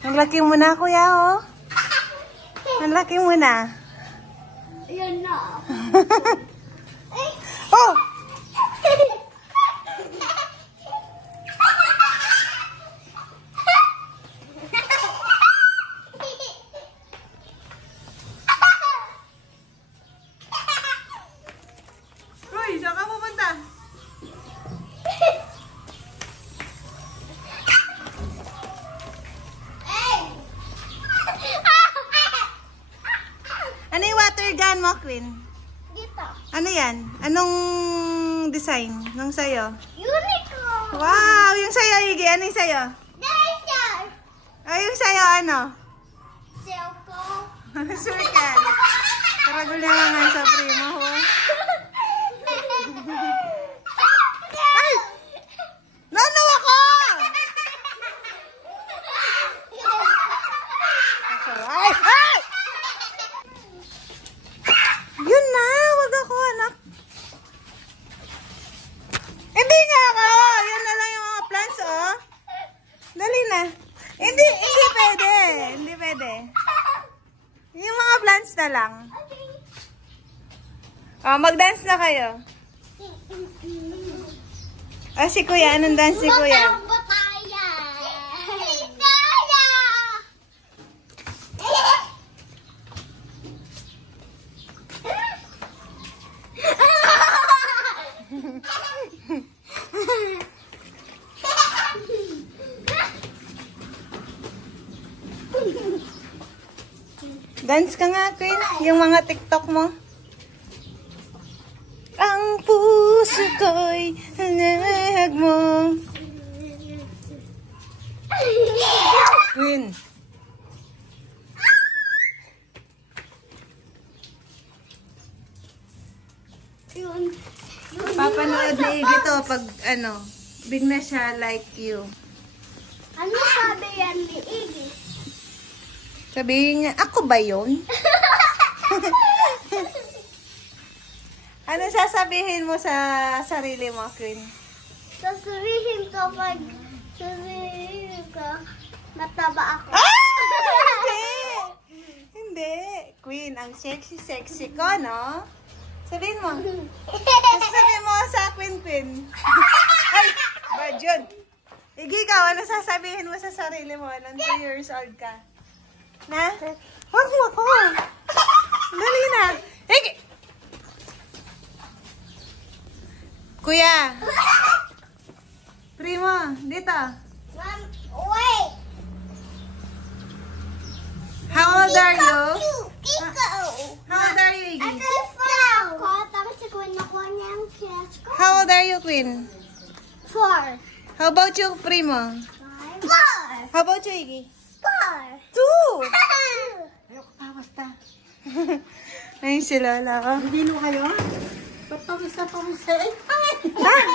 Ang laki mo na, kuya, oh. Ang laki mo na. Ayan na. Oh! Uy, saan ka pupunta? Ano yung water gun mo, Queen? Dito. Ano yan? Anong design nung sayo? Unicorn. Wow! Yung sayo, Iggy. Ano yung sayo? Dinosaur. Ay, yung sayo, ano? Circle. Circle. Karagol na lang sa primo, ho. Ay! Nanaw ako! Ay! Ay! Yun na! Wag ako, anak. Hindi nga ako! Yan na lang yung mga plants, oh. Dali na. Hindi pwede. Hindi pwede. Yung mga plants na lang. Oh, mag-dance na kayo. Ah, si kuya. Anong dance si kuya? Bataya. Dance ka nga, Queen. Yung mga TikTok mo. Ang puso ko'y hanag mo. Queen. Yun. Papanood ni Iggy to pag ano, big na siya like you. Ano sabi yan ni Iggy? Sabihin niya, ako ba yun? Ano sasabihin mo sa sarili mo, Queen? Sasabihin ko mataba ako. Ah! Hindi! Hindi. Queen, ang sexy ko, no? Sabihin mo. Sasabihin mo sa Queen. Ay! Bad yun. Iggy, ikaw, ano sasabihin mo sa sarili mo nung 2 years old ka? Na? Huwag mo ako. Dali na. Iggy! Kuya. Primo, dito. Mom, wait. How old are you? Ikaw. How old are you, Iggy? Ikaw. Tapos si Queen nakuha niya ang chest ko. How old are you, Queen? 4. How about you, Primo? 4. How about you, Iggy? 4. 2! Ayoko pa, basta. Ayun si Lola, oh. Hindi mo kayo? Ba't pamisa? Ah!